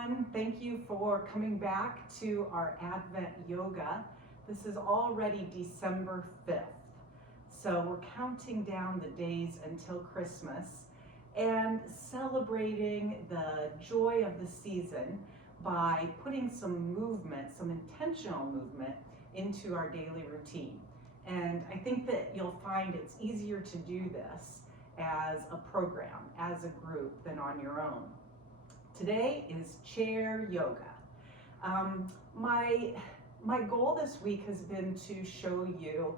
everyone. Thank you for coming back to our Advent Yoga. This is already December 5th. So we're counting down the days until Christmas and celebrating the joy of the season by putting some movement, some intentional movement into our daily routine. And I think that you'll find it's easier to do this as a program, as a group, than on your own. Today is chair yoga. My goal this week has been to show you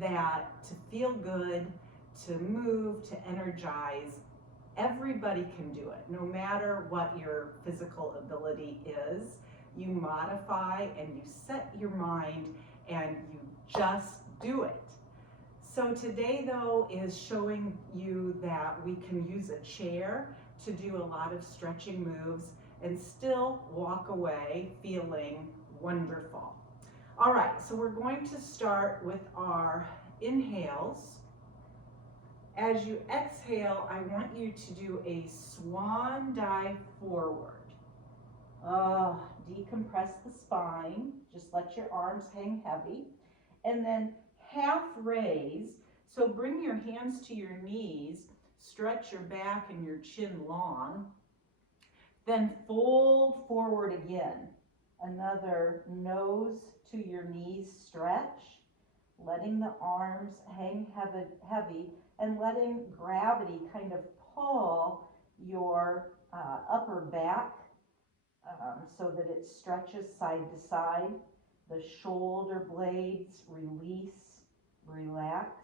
that to feel good, to move, to energize, everybody can do it, no matter what your physical ability is. You modify and you set your mind and you just do it. So today though is showing you that we can use a chair to do a lot of stretching moves and still walk away feeling wonderful. All right, so we're going to start with our inhales. As you exhale, I want you to do a swan dive forward. Decompress the spine, just let your arms hang heavy. And then half raise, so bring your hands to your knees, stretch your back and your chin long, then fold forward again. Another nose to your knees stretch, letting the arms hang heavy and letting gravity kind of pull your upper back so that it stretches side to side. The shoulder blades release, relax.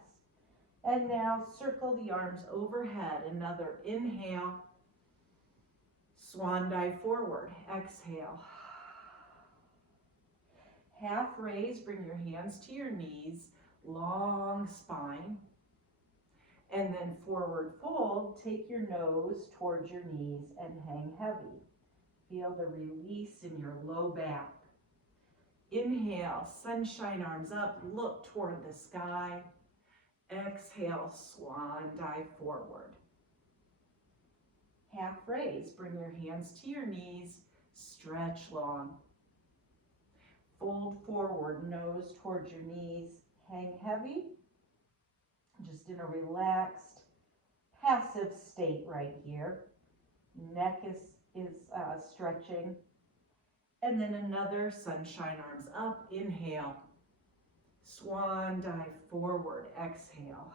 And now circle the arms overhead. Another inhale, swan dive forward. Exhale. Half raise, bring your hands to your knees, long spine. And then forward fold, take your nose towards your knees and hang heavy. Feel the release in your low back. Inhale, sunshine arms up, look toward the sky. Exhale, swan dive forward. Half raise, bring your hands to your knees, stretch long. Fold forward, nose towards your knees, hang heavy. Just in a relaxed, passive state right here. Neck is stretching. And then another sunshine arms up, inhale. Swan dive forward, exhale.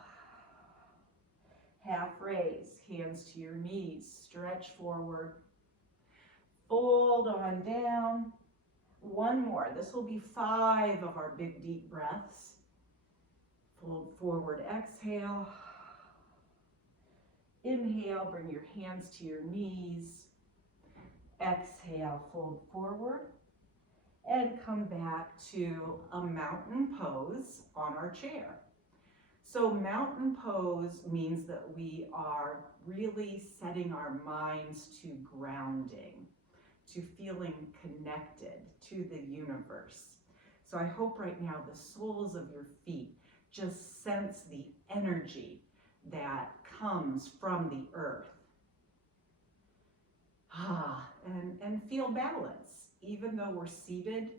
Half raise, hands to your knees, stretch forward. Fold on down. One more, this will be 5 of our big deep breaths. Fold forward, exhale. Inhale, bring your hands to your knees. Exhale, fold forward. And come back to a mountain pose on our chair. So mountain pose means that we are really setting our minds to grounding, to feeling connected to the universe. So I hope right now the soles of your feet just sense the energy that comes from the earth. And feel balance. Even though we're seated,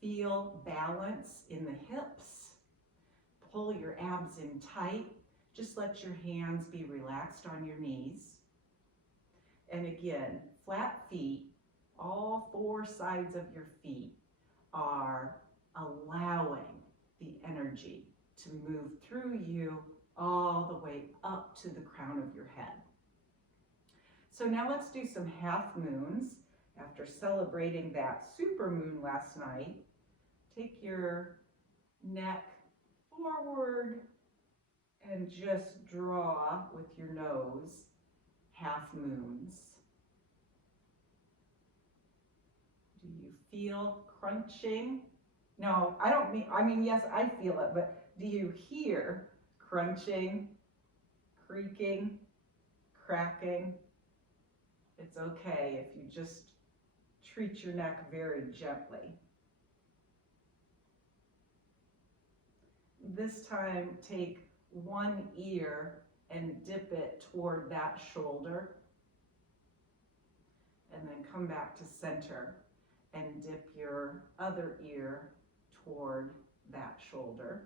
feel balance in the hips. Pull your abs in tight. Just let your hands be relaxed on your knees. And again, flat feet, all 4 sides of your feet are allowing the energy to move through you all the way up to the crown of your head. So now let's do some half moons. After celebrating that super moon last night, take your neck forward and just draw with your nose half moons. Do you feel crunching? No, I mean, yes, I feel it, but do you hear crunching, creaking, cracking? It's okay if you just treat your neck very gently. This time, take one ear and dip it toward that shoulder. and then come back to center and dip your other ear toward that shoulder.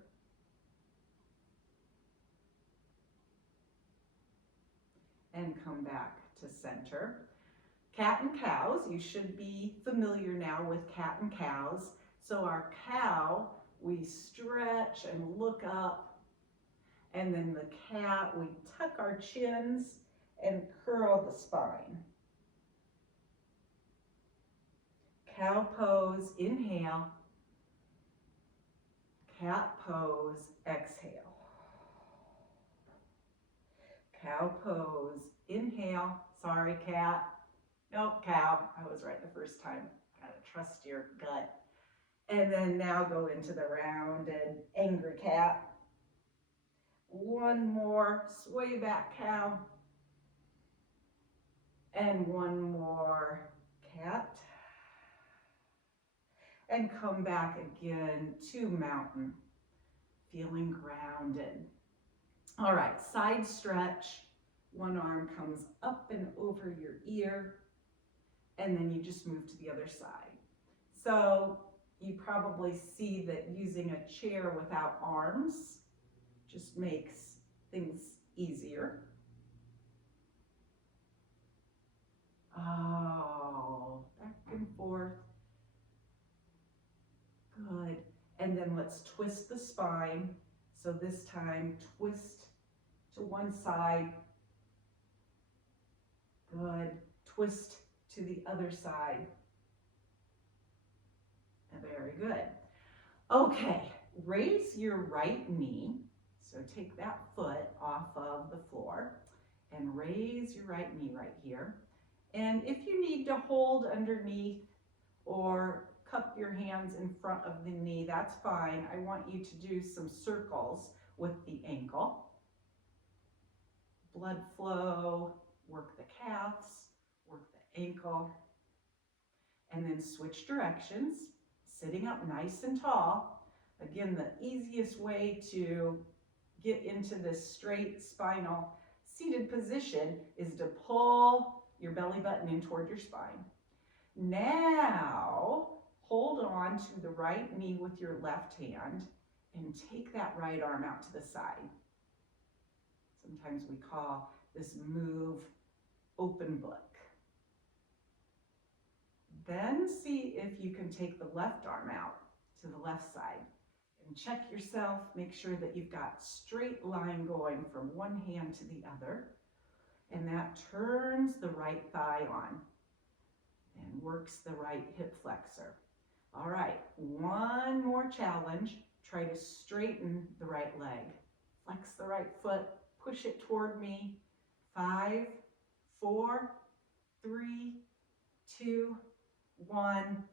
And come back to center. Cat and cows, you should be familiar now with cat and cows. So our cow, we stretch and look up, and then the cat, we tuck our chins and curl the spine. Cow pose, inhale. Cat pose, exhale. Cow pose, inhale. Sorry, cat. Nope, cow. I was right the first time. Gotta trust your gut. And then now go into the rounded angry cat. One more, sway back cow. And one more, cat. And come back again to mountain, feeling grounded. All right, side stretch. One arm comes up and over your ear, and then you just move to the other side. So you probably see that using a chair without arms just makes things easier. Oh, back and forth. Good. And then let's twist the spine. So this time, twist to one side. Good. Twist to the other side. Very good. Okay, raise your right knee. So take that foot off of the floor and raise your right knee right here. And if you need to hold underneath or cup your hands in front of the knee, that's fine. I want you to do some circles with the ankle. Blood flow, work the calves, work the ankle, and then switch directions, sitting up nice and tall. Again, the easiest way to get into this straight spinal seated position is to pull your belly button in toward your spine. Now, hold on to the right knee with your left hand and take that right arm out to the side. Sometimes we call this move open book. Then see if you can take the left arm out to the left side and check yourself. Make sure that you've got straight line going from one hand to the other, and that turns the right thigh on and works the right hip flexor. All right, one more challenge. Try to straighten the right leg. Flex the right foot, push it toward me. 5, 4, 3, 2, 1.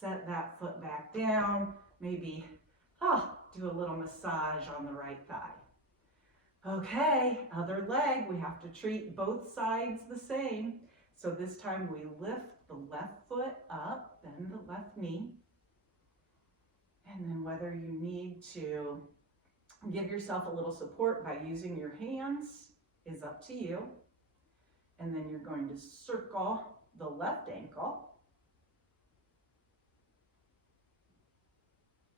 Set that foot back down. Maybe do a little massage on the right thigh. Okay, other leg. We have to treat both sides the same. So this time we lift the left foot up, bend the left knee. And then whether you need to give yourself a little support by using your hands is up to you. And then you're going to circle the left ankle.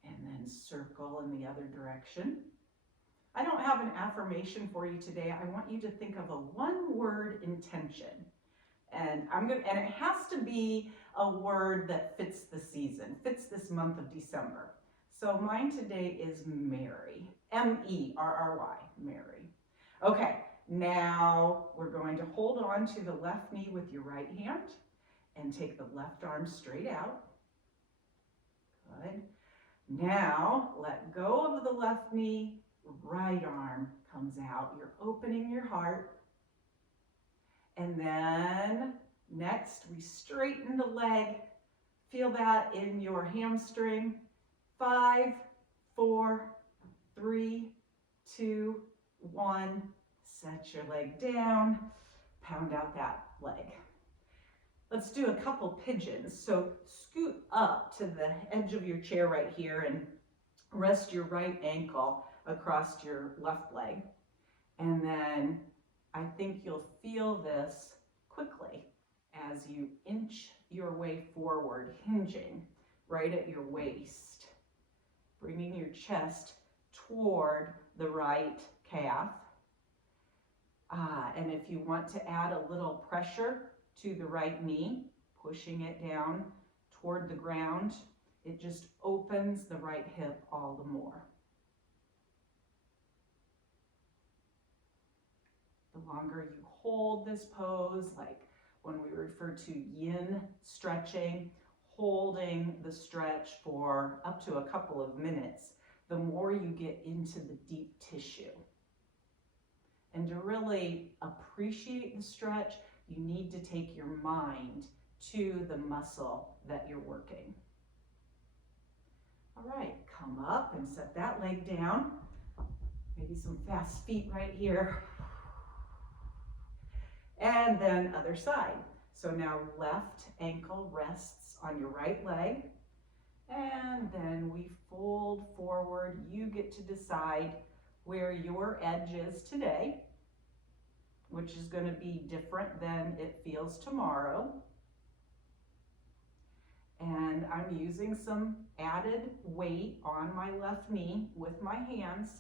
And then circle in the other direction. I don't have an affirmation for you today. I want you to think of a one-word intention. And it has to be a word that fits the season, fits this month of December. So mine today is Merry, M-E-R-R-Y, Merry. Okay, now we're going to hold on to the left knee with your right hand and take the left arm straight out. Good. Now let go of the left knee, right arm comes out. You're opening your heart. And then next we straighten the leg. Feel that in your hamstring. 5, 4, 3, 2, 1. Set your leg down. Pound out that leg. Let's do a couple pigeons. So scoot up to the edge of your chair right here and rest your right ankle across your left leg. And then I think you'll feel this quickly. as you inch your way forward, hinging right at your waist, bringing your chest toward the right calf. And if you want to add a little pressure to the right knee, pushing it down toward the ground, it just opens the right hip all the more. The longer you hold this pose, like when we refer to yin stretching, holding the stretch for up to a couple of minutes, the more you get into the deep tissue. And to really appreciate the stretch, you need to take your mind to the muscle that you're working. All right, come up and set that leg down. Maybe some fast feet right here. And then other side. So now left ankle rests on your right leg. And then we fold forward. You get to decide where your edge is today, which is going to be different than it feels tomorrow. And I'm using some added weight on my left knee with my hands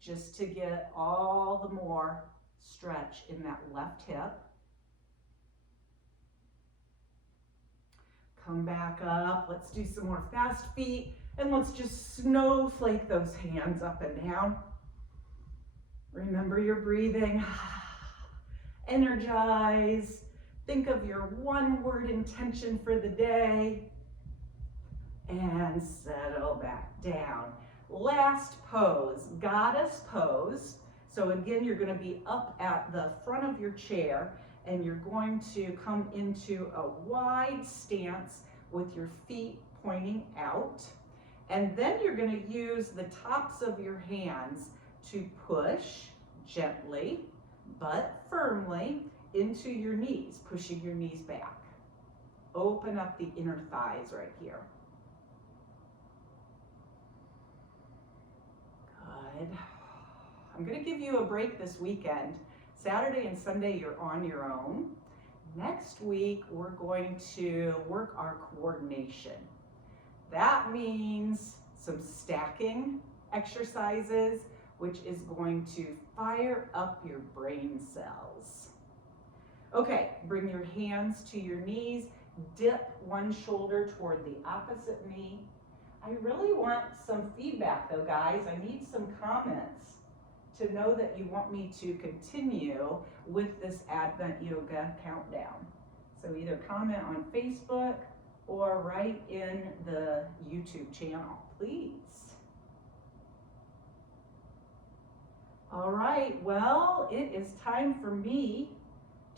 just to get all the more stretch in that left hip. Come back up. Let's do some more fast feet, and let's just snowflake those hands up and down. Remember your breathing. Energize. Think of your one-word intention for the day. And settle back down. Last pose, goddess pose. So again, you're going to be up at the front of your chair, and you're going to come into a wide stance with your feet pointing out. And then you're going to use the tops of your hands to push gently but firmly into your knees, pushing your knees back. Open up the inner thighs right here. Good. I'm going to give you a break this weekend. Saturday and Sunday, you're on your own. Next week, we're going to work our coordination. That means some stacking exercises, which is going to fire up your brain cells. Okay, bring your hands to your knees, dip one shoulder toward the opposite knee. I really want some feedback though, guys. I need some comments to know that you want me to continue with this Advent Yoga countdown. So either comment on Facebook or write in the YouTube channel, please. All right, well, it is time for me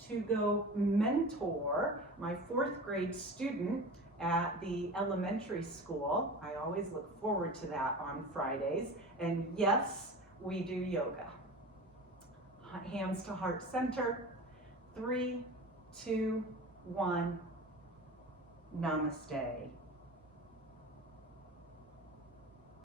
to go mentor my 4th grade student at the elementary school. I always look forward to that on Fridays. And yes, we do yoga. Hands to heart center. 3, 2, 1. Namaste.